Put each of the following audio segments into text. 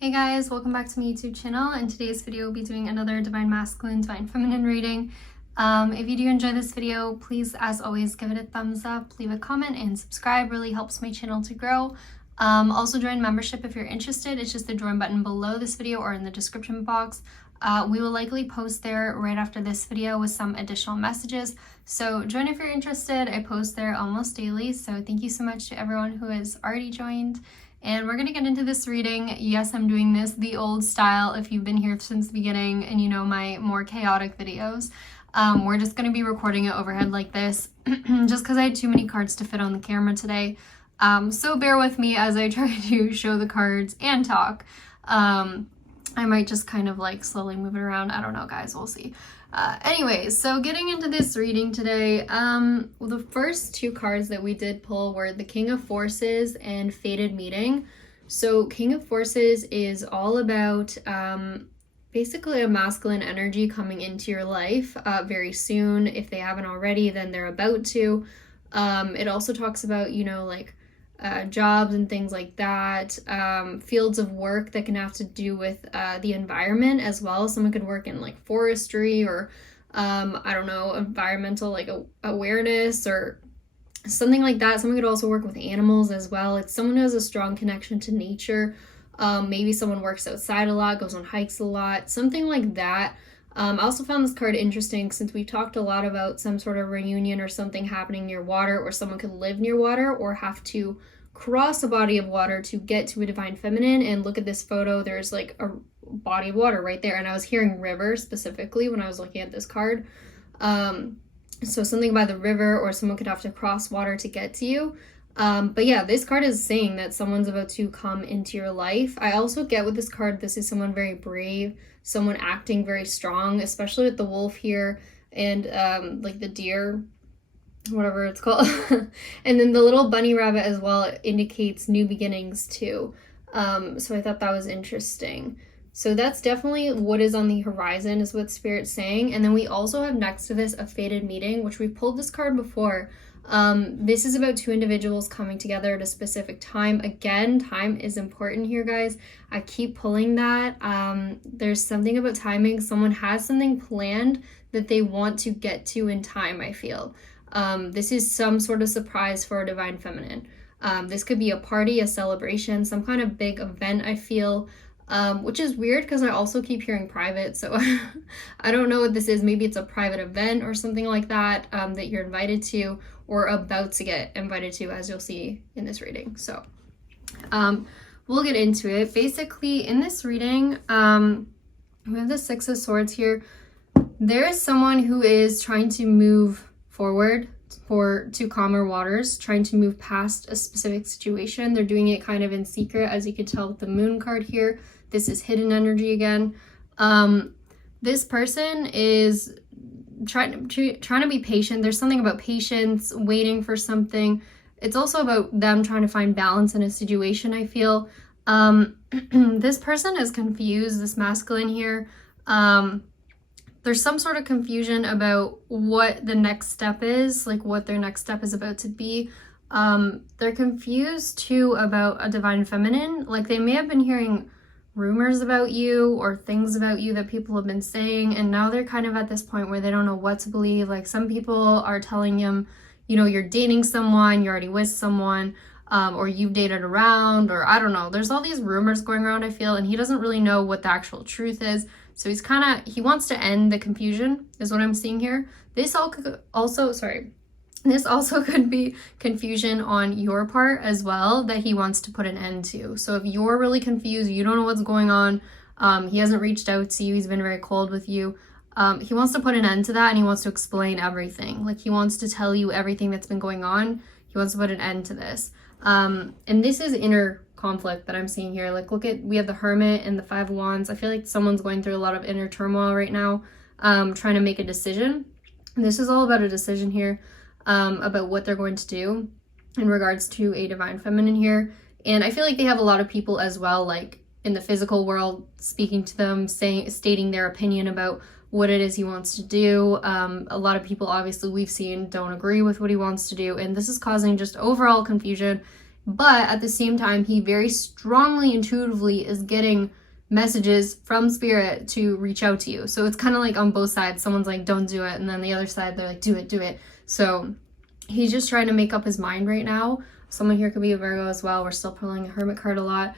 Hey guys, welcome back to my YouTube channel. In today's video, we'll be doing another Divine Masculine, Divine Feminine reading. If you do enjoy this video, please, as always, give it a thumbs up, leave a comment, and subscribe. Really helps my channel to grow. Also join membership if you're interested. It's just the join button below this video or in the description box. We will likely post there right after this video with some additional messages. So join if you're interested. I post there almost daily. So thank you so much to everyone who has already joined. And we're going to get into this reading. Yes, I'm doing this the old style if you've been here since the beginning and you know my more chaotic videos. We're just going to be recording it overhead like this just because I had too many cards to fit on the camera today. So bear with me as I try to show the cards and talk. I might just kind of like slowly move it around. I don't know, guys. We'll see. Anyways, so getting into this reading today, well, the first two cards that we did pull were the King of Forces and Fated Meeting. So King of Forces is all about basically a masculine energy coming into your life very soon. If they haven't already, then they're about to. It also talks about, you know, like jobs and things like that, fields of work that can have to do with the environment as well. Someone could work in like forestry or I don't know, environmental like awareness or something like that. Someone could also work with animals as well. It's someone who has a strong connection to nature. Maybe someone works outside a lot, goes on hikes a lot, something like that. I also found this card interesting since we talked a lot about some sort of reunion or something happening near water, or someone could live near water or have to cross a body of water to get to a divine feminine. And look at this photo, there's like a body of water right there, and I was hearing river specifically when I was looking at this card. So something by the river, or someone could have to cross water to get to you. But yeah, this card is saying that someone's about to come into your life. I also get with this card, this is someone very brave, someone acting very strong, especially with the wolf here and like the deer, whatever it's called. And then the little bunny rabbit as well indicates new beginnings too. So I thought that was interesting. So that's definitely what is on the horizon is what Spirit's saying. And then we also have next to this a Fated Meeting, which we pulled this card before. This is about two individuals coming together at a specific time. Again, time is important here, guys. I keep pulling that. There's something about timing. Someone has something planned that they want to get to in time, I feel. This is some sort of surprise for a divine feminine. This could be a party, a celebration, some kind of big event, I feel. Which is weird because I also keep hearing private, so I don't know what this is. Maybe it's a private event or something like that that you're invited to or about to get invited to, as you'll see in this reading. So we'll get into it. Basically, in this reading, we have the Six of Swords here. There is someone who is trying to move forward to calmer waters, trying to move past a specific situation. They're doing it kind of in secret, as you can tell with the Moon card here. This is hidden energy again. This person is trying to be patient. There's something about patience, waiting for something. It's also about them trying to find balance in a situation, I feel. This person is confused, this masculine here. There's some sort of confusion about what the next step is, like what their next step is about to be. They're confused too about a divine feminine. Like they may have been hearing rumors about you or things about you that people have been saying, and now they're kind of at this point where they don't know what to believe. Like some people are telling him, you know, you're dating someone, you're already with someone, or you've dated around, or I don't know. There's all these rumors going around, I feel, and he doesn't really know what the actual truth is. So he wants to end the confusion, is what I'm seeing here. This also could be confusion on your part as well that he wants to put an end to. So if you're really confused, you don't know what's going on, he hasn't reached out to you, he's been very cold with you, he wants to put an end to that, and he wants to explain everything. Like he wants to tell you everything that's been going on. He wants to put an end to this. And this is inner conflict that I'm seeing here. Like we have the Hermit and the Five of Wands. I feel like someone's going through a lot of inner turmoil right now, trying to make a decision. And this is all about a decision here, about what they're going to do in regards to a divine feminine here. And I feel like they have a lot of people as well, like in the physical world, speaking to them, stating their opinion about what it is he wants to do. A lot of people, obviously, we've seen don't agree with what he wants to do, and this is causing just overall confusion but at the same time, he very strongly, intuitively is getting messages from spirit to reach out to you. So it's kind of like on both sides. Someone's like, don't do it. And then the other side, they're like, do it, do it. So he's just trying to make up his mind right now. Someone here could be a Virgo as well. We're still pulling a Hermit card a lot.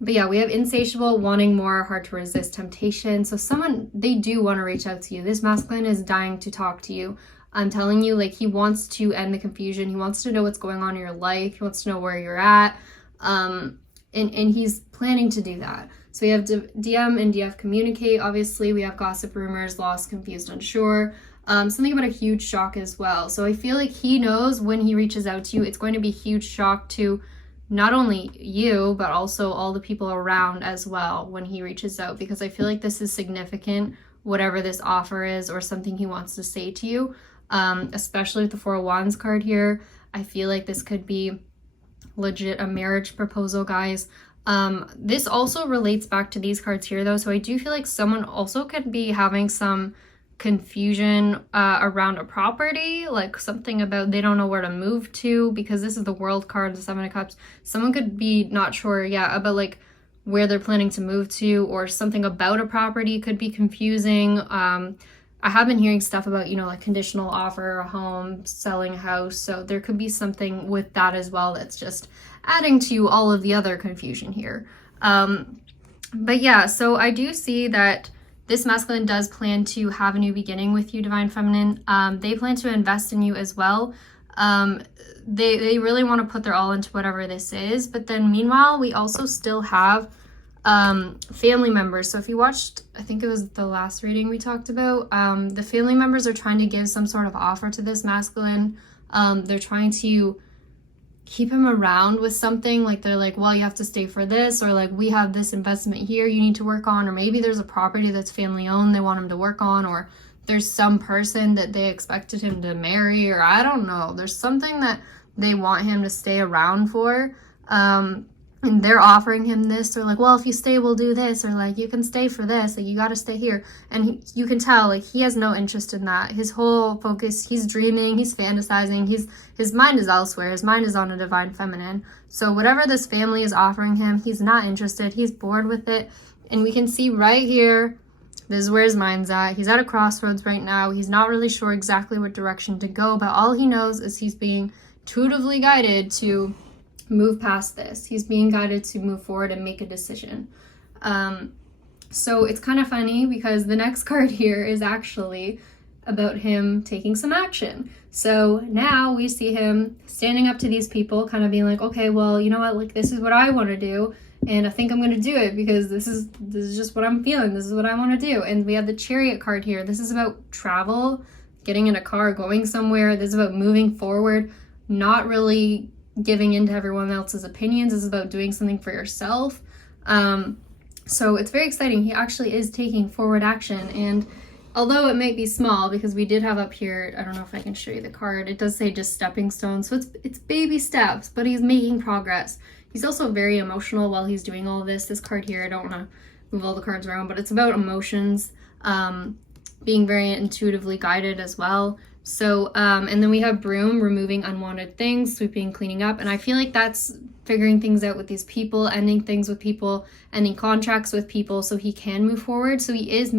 But yeah, we have insatiable, wanting more, hard to resist temptation. So someone, they do want to reach out to you. This masculine is dying to talk to you. I'm telling you, like, he wants to end the confusion. He wants to know what's going on in your life. He wants to know where you're at. And he's planning to do that. So we have DM and DF communicate. Obviously, we have gossip, rumors, lost, confused, unsure. Something about a huge shock as well. So I feel like he knows when he reaches out to you, it's going to be a huge shock to not only you, but also all the people around as well when he reaches out, because I feel like this is significant, whatever this offer is or something he wants to say to you, especially with the Four of Wands card here. I feel like this could be legit a marriage proposal, guys. This also relates back to these cards here, though, so I do feel like someone also could be having some confusion around a property, like something about they don't know where to move to, because this is the World card, the Seven of Cups. Someone could be not sure, about like where they're planning to move to, or something about a property could be confusing. I have been hearing stuff about, like conditional offer, a home, selling a house, so there could be something with that as well that's just adding to all of the other confusion here. But yeah, so I do see that this masculine does plan to have a new beginning with you, Divine Feminine. They plan to invest in you as well. They really want to put their all into whatever this is. But then meanwhile, we also still have family members. So if you watched, I think it was the last reading we talked about, the family members are trying to give some sort of offer to this masculine. They're trying to keep him around with something, like they're like, well, you have to stay for this, or like, we have this investment here you need to work on, or maybe there's a property that's family owned they want him to work on, or there's some person that they expected him to marry, or I don't know, there's something that they want him to stay around for, and they're offering him this. They're like, well, if you stay, we'll do this, or like, you can stay for this, like, you got to stay here. And you can tell, like, he has no interest in that. His whole focus, he's dreaming, he's fantasizing, his mind is elsewhere. His mind is on a Divine Feminine. So whatever this family is offering him, he's not interested. He's bored with it. And we can see right here, this is where his mind's at. He's at a crossroads right now. He's not really sure exactly what direction to go, but all he knows is he's being intuitively guided to move past this. He's being guided to move forward and make a decision. So it's kind of funny because the next card here is actually about him taking some action. So now we see him standing up to these people, kind of being like, okay, well, you know what, like, this is what I want to do, and I think I'm going to do it because this is just what I'm feeling. This is what I want to do. And we have the Chariot card here. This is about travel, getting in a car, going somewhere. This is about moving forward, not really giving in to everyone else's opinions. This is about doing something for yourself. So it's very exciting. He actually is taking forward action, and although it might be small, because we did have up here, I don't know if I can show you the card, it does say just stepping stones, so it's baby steps, but he's making progress. He's also very emotional while he's doing all of this. This card here, I don't want to move all the cards around, but it's about emotions, being very intuitively guided as well. So, and then we have Broom, removing unwanted things, sweeping, cleaning up. And I feel like that's figuring things out with these people, ending things with people, ending contracts with people so he can move forward. So he is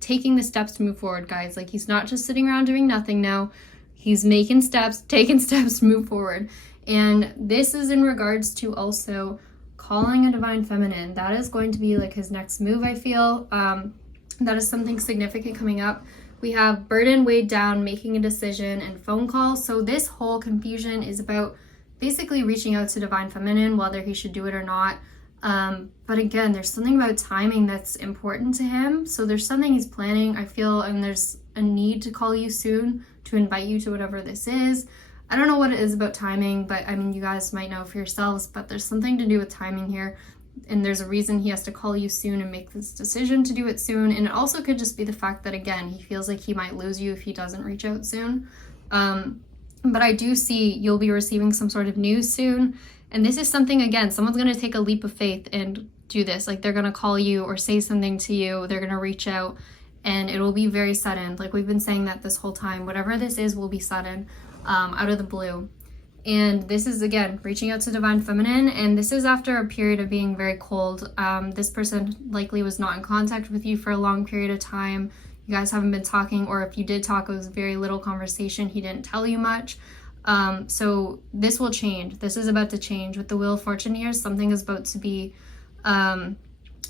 taking the steps to move forward, guys. Like, he's not just sitting around doing nothing now. He's making steps, taking steps to move forward. And this is in regards to also calling a Divine Feminine. That is going to be like his next move, I feel. That is something significant coming up. We have burden, weighed down, making a decision, and phone call. So this whole confusion is about basically reaching out to Divine Feminine, whether he should do it or not. But again, there's something about timing that's important to him. So there's something he's planning, I feel, and there's a need to call you soon to invite you to whatever this is. I don't know what it is about timing, but I mean, you guys might know for yourselves, but there's something to do with timing here. And there's a reason he has to call you soon and make this decision to do it soon. And it also could just be the fact that, again, he feels like he might lose you if he doesn't reach out soon. But I do see you'll be receiving some sort of news soon. And this is something, again, someone's going to take a leap of faith and do this. Like, they're going to call you or say something to you. They're going to reach out, and it will be very sudden. Like, we've been saying that this whole time. Whatever this is will be sudden, out of the blue. And this is, again, reaching out to divine feminine, and this is after a period of being very cold. This person likely was not in contact with you for a long period of time. You guys haven't been talking, or if you did talk, it was very little conversation. He didn't tell you much. So this will change. This is about to change. With the Wheel of Fortune here, something is about to be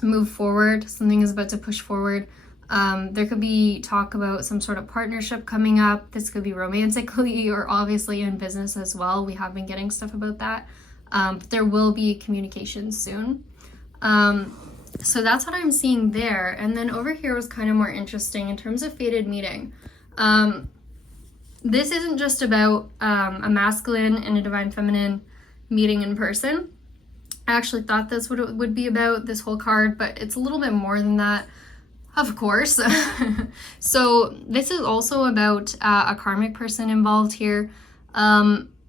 move forward. Something is about to push forward. There could be talk about some sort of partnership coming up. This could be romantically or obviously in business as well. We have been getting stuff about that. But there will be communication soon. So that's what I'm seeing there. And then over here was kind of more interesting in terms of fated meeting. This isn't just about a masculine and a divine feminine meeting in person. I actually thought that's what it would be about, this whole card, but it's a little bit more than that, of course. So this is also about a karmic person involved here.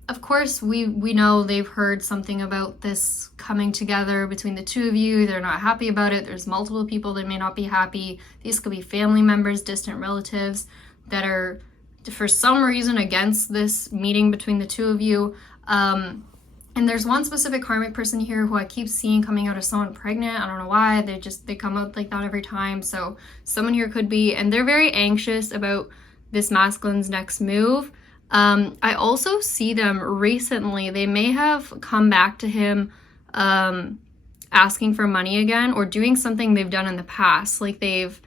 Of course, we know they've heard something about this coming together between the two of you. They're not happy about it. There's multiple people that may not be happy. These could be family members, distant relatives that are, for some reason, against this meeting between the two of you. And there's one specific karmic person here who I keep seeing coming out as someone pregnant. I don't know why. They come out like that every time. So someone here could be, and they're very anxious about this masculine's next move. I also see them recently. They may have come back to him asking for money again, or doing something they've done in the past. Like they've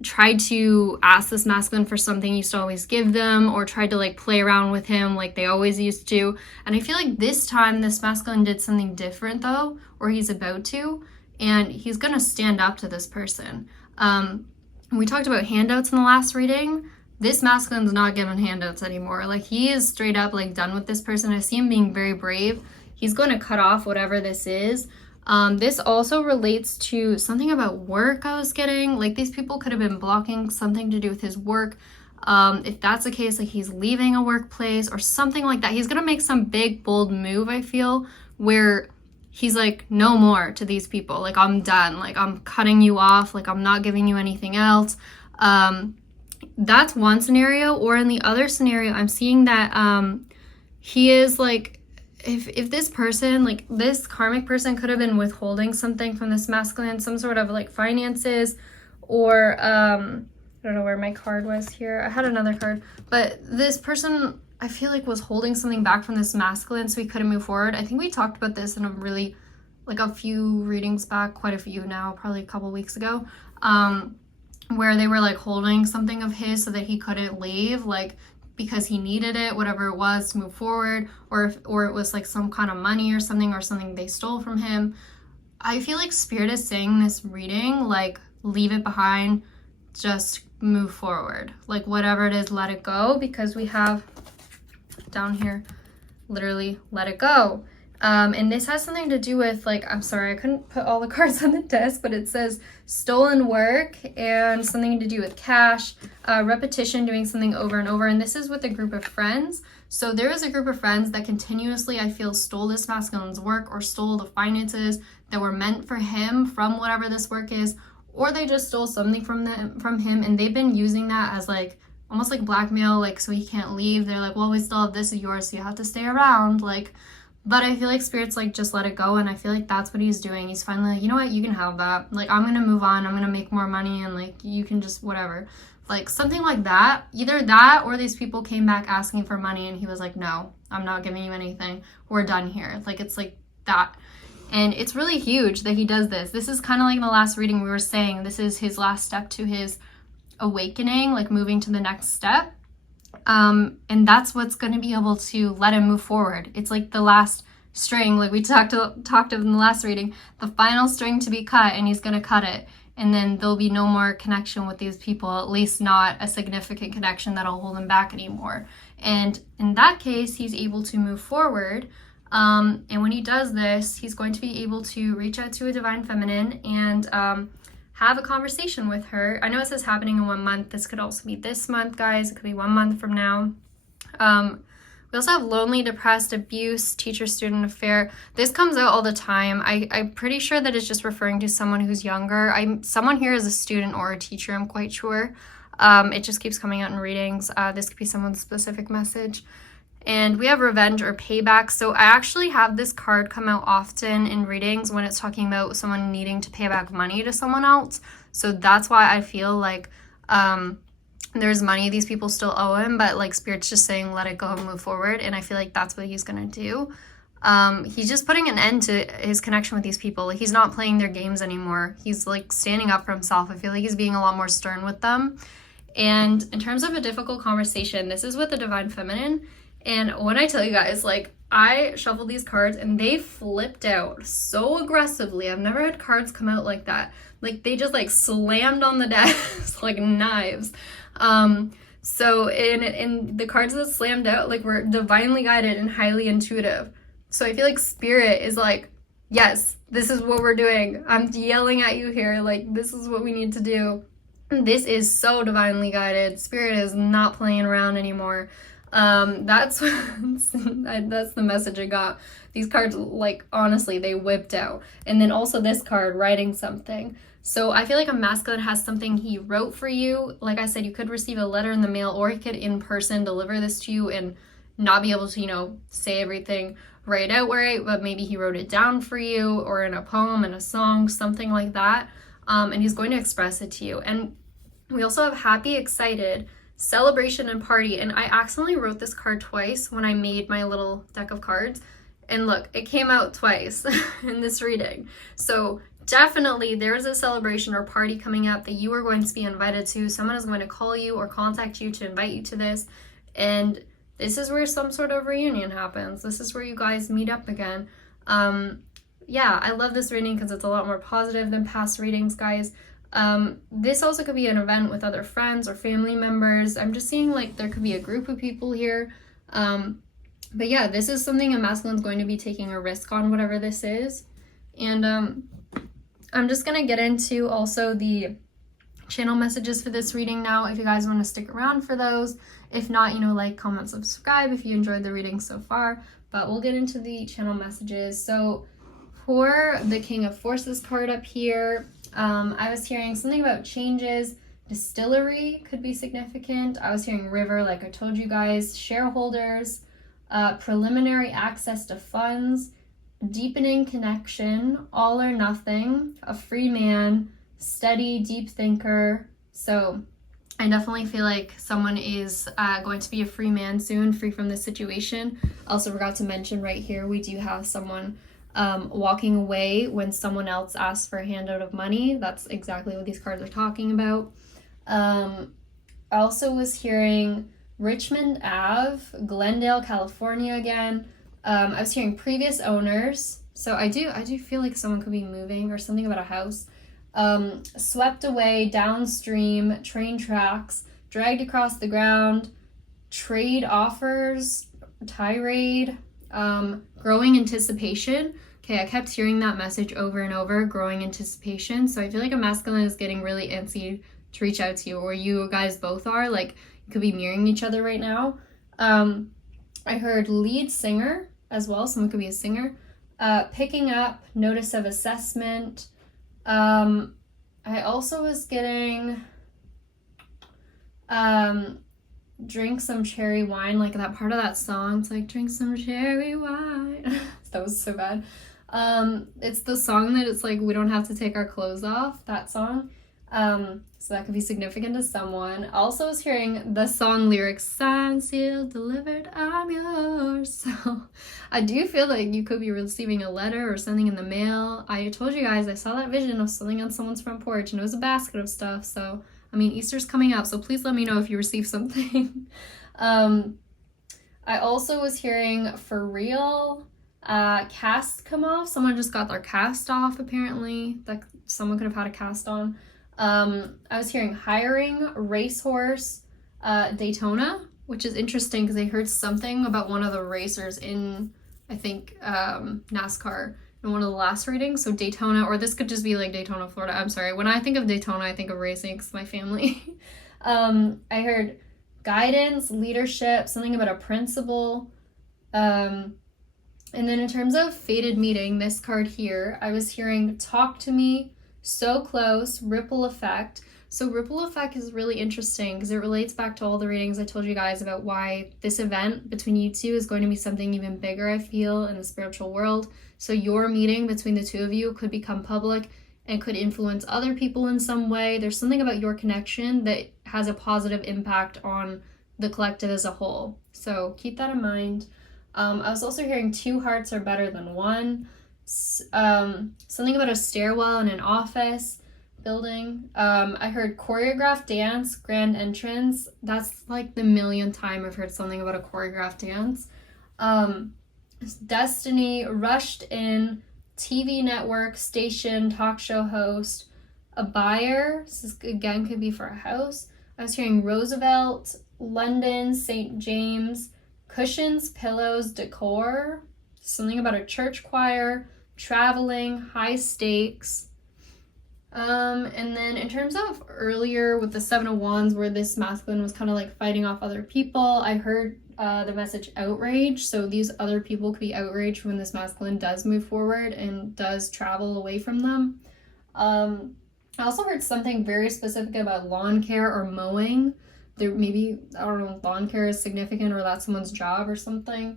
tried to ask this masculine for something he used to always give them, or tried to like play around with him like they always used to. And I feel like this time this masculine did something different though, or he's about to, and he's gonna stand up to this person. We talked about handouts in the last reading. This masculine's not giving handouts anymore. Like he is straight up like done with this person. I see him being very brave. He's going to cut off whatever this is. This also relates to something about work I was getting. Like these people could have been blocking something to do with his work. If that's the case, like he's leaving a workplace or something like that. He's going to make some big, bold move, I feel, where he's like, no more to these people. Like I'm done. Like I'm cutting you off. Like I'm not giving you anything else. That's one scenario. Or in the other scenario, I'm seeing that he is like, if this person, like this karmic person could have been withholding something from this masculine, some sort of like finances, or I don't know where my card was here. I had another card, but this person I feel like was holding something back from this masculine so he couldn't move forward. I think we talked about this in a really, like a few readings back, quite a few now, probably a couple weeks ago, where they were like holding something of his so that he couldn't leave, like because he needed it, whatever it was, to move forward, or it was like some kind of money or something they stole from him. I feel like Spirit is saying this reading, like leave it behind, just move forward. Like whatever it is, let it go, because we have down here, literally let it go. And this has something to do with, like, I'm sorry, I couldn't put all the cards on the desk, but it says stolen work and something to do with cash, repetition, doing something over and over. And this is with a group of friends. So there is a group of friends that continuously, I feel, stole this masculine's work, or stole the finances that were meant for him from whatever this work is, or they just stole something from him, and they've been using that as like almost like blackmail, like so he can't leave. They're like, well, we still have this is yours, so you have to stay around, like. But I feel like Spirit's like, just let it go. And I feel like that's what he's doing. He's finally like, you know what, you can have that. Like, I'm going to move on. I'm going to make more money. And like, you can just whatever. Like something like that. Either that, or these people came back asking for money and he was like, no, I'm not giving you anything. We're done here. Like, it's like that. And it's really huge that he does this. This is kind of like in the last reading we were saying, this is his last step to his awakening, like moving to the next step. And that's what's going to be able to let him move forward. It's like the last string, like we talked of in the last reading, the final string to be cut, and he's going to cut it. And then there'll be no more connection with these people, at least not a significant connection that'll hold him back anymore. And in that case, he's able to move forward. And when he does this, he's going to be able to reach out to a divine feminine and have a conversation with her. I know it says happening in 1 month. This could also be this month, guys. It could be 1 month from now. We also have lonely, depressed, abuse, teacher-student affair. This comes out all the time. I'm pretty sure that it's just referring to someone who's younger. Someone here is a student or a teacher, I'm quite sure. It just keeps coming out in readings. This could be someone's specific message. And we have revenge or payback. So I actually have this card come out often in readings when it's talking about someone needing to pay back money to someone else. So that's why I feel like there's money these people still owe him, but like Spirit's just saying let it go and move forward. And I feel like that's what he's gonna do. He's just putting an end to his connection with these people. He's not playing their games anymore. He's like standing up for himself. I feel like he's being a lot more stern with them. And in terms of a difficult conversation, this is with the Divine Feminine. And when I tell you guys, like, I shuffled these cards and they flipped out so aggressively. I've never had cards come out like that. Like, they just like slammed on the desk like knives. So in the cards that slammed out, like, were divinely guided and highly intuitive. So I feel like Spirit is like, yes, this is what we're doing. I'm yelling at you here. Like, this is what we need to do. This is so divinely guided. Spirit is not playing around anymore. That's the message I got. These cards, like, honestly, they whipped out. And then also this card, writing something. So I feel like a masculine has something he wrote for you. Like I said, you could receive a letter in the mail, or he could in person deliver this to you and not be able to, you know, say everything right outright, but maybe he wrote it down for you, or in a poem, in a song, something like that. And he's going to express it to you. And we also have happy, excited, celebration, and party. And I accidentally wrote this card twice when I made my little deck of cards. And look, it came out twice in this reading. So definitely there's a celebration or party coming up that you are going to be invited to. Someone is going to call you or contact you to invite you to this. And this is where some sort of reunion happens. This is where you guys meet up again. Yeah, I love this reading because it's a lot more positive than past readings, guys. This also could be an event with other friends or family members. I'm just seeing like there could be a group of people here. But yeah, this is something a masculine's going to be taking a risk on, whatever this is. And I'm just going to get into also the channel messages for this reading now, if you guys want to stick around for those. If not, you know, like, comment, subscribe if you enjoyed the reading so far. But we'll get into the channel messages. So for the King of Forces card up here, I was hearing something about changes. Distillery could be significant. I was hearing river, like I told you guys. Shareholders, preliminary access to funds, deepening connection, all or nothing, a free man, steady, deep thinker. So I definitely feel like someone is going to be a free man soon, free from this situation. Also forgot to mention right here, we do have someone walking away when someone else asks for a handout of money. That's exactly what these cards are talking about. I also was hearing Richmond Ave, Glendale, California again. I was hearing previous owners. So I do feel like someone could be moving, or something about a house. Swept away, downstream, train tracks, dragged across the ground, trade offers, tirade, growing anticipation. Okay, I kept hearing that message over and over, growing anticipation. So I feel like a masculine is getting really antsy to reach out to you, or you guys both are. Like, you could be mirroring each other right now. I heard lead singer as well. Someone could be a singer. Picking up, notice of assessment. I also was getting drink some cherry wine, like that part of that song. It's like, drink some cherry wine. That was so bad. It's the song that it's like, we don't have to take our clothes off, that song. So that could be significant to someone. Also was hearing the song lyrics, signed, sealed, delivered, I'm yours. So I do feel like you could be receiving a letter or something in the mail. I told you guys, I saw that vision of something on someone's front porch, and it was a basket of stuff. So, I mean, Easter's coming up, so please let me know if you receive something. I also was hearing for real, cast come off. Someone just got their cast off, apparently. Like, someone could have had a cast on. I was hearing hiring, racehorse, Daytona, which is interesting because I heard something about one of the racers in, I think, NASCAR in one of the last readings. So Daytona, or this could just be like Daytona, Florida. I'm sorry. When I think of Daytona, I think of racing because my family. I heard guidance, leadership, something about a principle. And then in terms of fated meeting, this card here, I was hearing talk to me, So close, ripple effect. So ripple effect is really interesting because it relates back to all the readings I told you guys about why this event between you two is going to be something even bigger, I feel, in the spiritual world. So your meeting between the two of you could become public and could influence other people in some way. There's something about your connection that has a positive impact on the collective as a whole. So keep that in mind. I was also hearing 2 hearts are better than 1. Something about a stairwell in an office building. I heard choreographed dance, grand entrance. That's like the millionth time I've heard something about a choreographed dance. Destiny, rushed in, TV network, station, talk show host, a buyer. This is, again, could be for a house. I was hearing Roosevelt, London, St. James, cushions, pillows, decor, something about a church choir, traveling, high stakes. And then in terms of earlier with the 7 of Wands where this masculine was kind of like fighting off other people, I heard the message outrage. So these other people could be outraged when this masculine does move forward and does travel away from them. I also heard something very specific about lawn care or mowing. There maybe, I don't know, lawn care is significant or that's someone's job or something.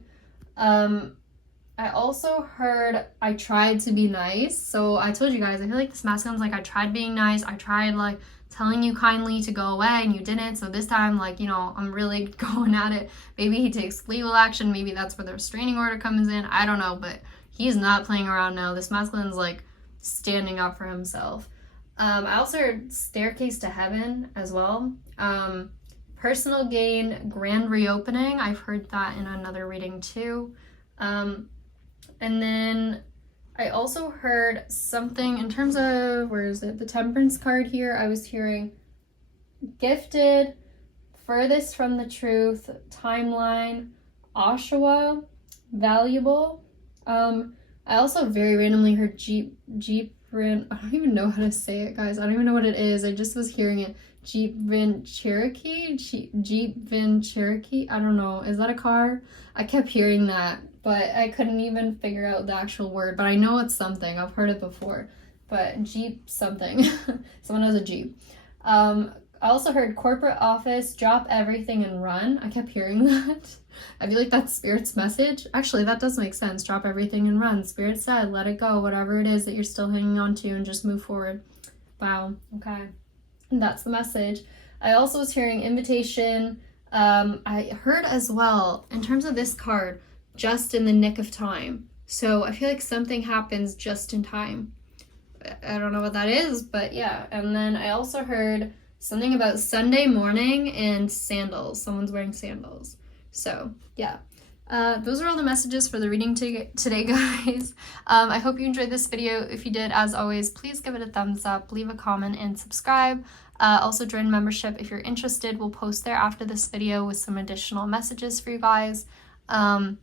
I also heard I tried to be nice. So I told you guys, I feel like this masculine's like, I tried being nice. I tried like telling you kindly to go away and you didn't. So this time, like, you know, I'm really going at it. Maybe he takes legal action. Maybe that's where the restraining order comes in. I don't know, but he's not playing around now. This masculine's like standing up for himself. I also heard staircase to heaven as well. Personal gain, grand reopening. I've heard that in another reading too. And then I also heard something in terms of, where is it? The Temperance card here. I was hearing gifted, furthest from the truth, timeline, Oshawa, valuable. I also very randomly heard Jeep, I don't even know how to say it, guys. I don't even know what it is. I just was hearing it. Jeep Van Cherokee? Jeep Van Cherokee? I don't know. Is that a car? I kept hearing that, but I couldn't even figure out the actual word. But I know it's something. I've heard it before. But Jeep something. Someone has a Jeep. I also heard corporate office, drop everything and run. I kept hearing that. I feel like that's Spirit's message. Actually, that does make sense. Drop everything and run. Spirit said, let it go. Whatever it is that you're still hanging on to and just move forward. Wow. Okay. That's the message. I also was hearing invitation. I heard as well, in terms of this card, just in the nick of time. So I feel like something happens just in time. I don't know what that is, but yeah. And then I also heard something about Sunday morning and sandals. Someone's wearing sandals. So yeah. Those are all the messages for the reading today, guys. I hope you enjoyed this video. If you did, as always, please give it a thumbs up, leave a comment, and subscribe. Also join membership if you're interested. We'll post there after this video with some additional messages for you guys. Again,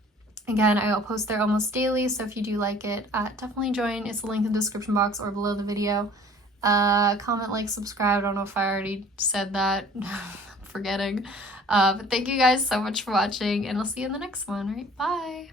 I'll post there almost daily, so if you do like it, definitely join. It's the link in the description box or below the video. Comment, like, subscribe. I don't know if I already said that. I'm forgetting. But thank you guys so much for watching, and I'll see you in the next one. All right, bye!